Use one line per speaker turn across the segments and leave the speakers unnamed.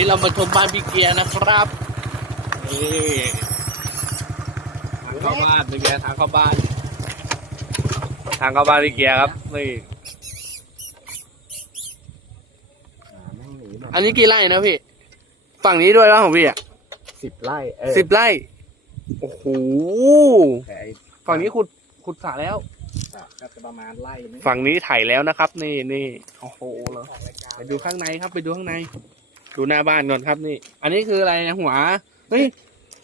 นี้เรามาชมบ้านพี่เกียร์นะครับนี่ทางเข้าบ้านพี่เกียร์ทางเข้าบ้าน ทางเข้าบ้านพี่เกียร์ครับนี่
แม่งหนีแบบ
อันนี้กี่ไร่นะพี่ ฝั่งนี้ด้วยแล้วของพี่อะ
สิบไร่เออ
สิบไร่โอ้โห
แต่ไอ้
ฝั่งนี้ขุดขุดสระแล้ว
ก็จะประมาณไร่นึง
ฝั่งนี้ไถแล้วนะครับ นี่นี่โอ้โหเหรอ
ออกรายการ
ไปดูข้างในครับไปดูข้างใน ดูหน้าบ้านก่อนครับนี่ อันนี้คืออะไรนะหัว เฮ้ย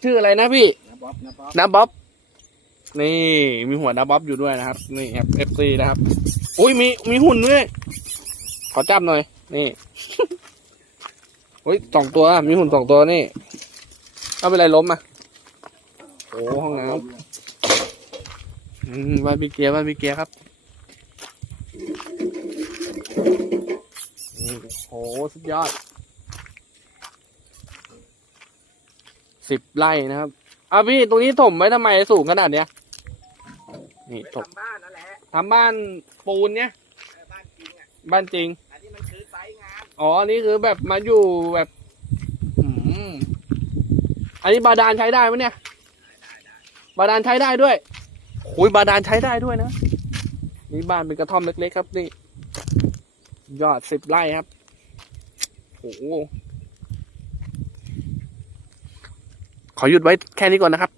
ชื่ออะไรนะพี่
นะบ๊อบนะบ๊อบ
นาบ๊อบ นี่ มีหัวนาบ๊อบอยู่ด้วยนะครับ นี่ครับเอฟซีนะครับ อุ้ยมีมีหุ่นด้วย ขอจับหน่อย นี่อุ้ยสองตัว มีหุ่นสองตัวนี่ เอาเป็นไรล้มอะโอ้ห้องน้ำอืมบ้านพี่เกียร์บ้านพี่เกียร์ครับนี่โหสุดยอด สิบไร่นะครับอะพี่ตรงนี้ถมไว้ทำไมสูงขนาดเนี้ย นี่ถม
ทำบ้านนั่นแหละ
ทำบ้านปูนเนี้ย
เออบ้านจริงอะ
บ้านจริง
อันนี้มันคือไซส์งาน
อ๋อนี่คือแบบมาอยู่แบบอืมอันนี้บาดาลใช้ได้ไหมเนี่ย บาดาลใช้ได้ด้วยคุยบาดาลใช้ได้ด้วยนะ นี่บ้านเป็นกระท่อมเล็กๆครับนี่ ยอดสิบไร่ครับโอ้โห ขอหยุดไว้แค่นี้ก่อนนะครับ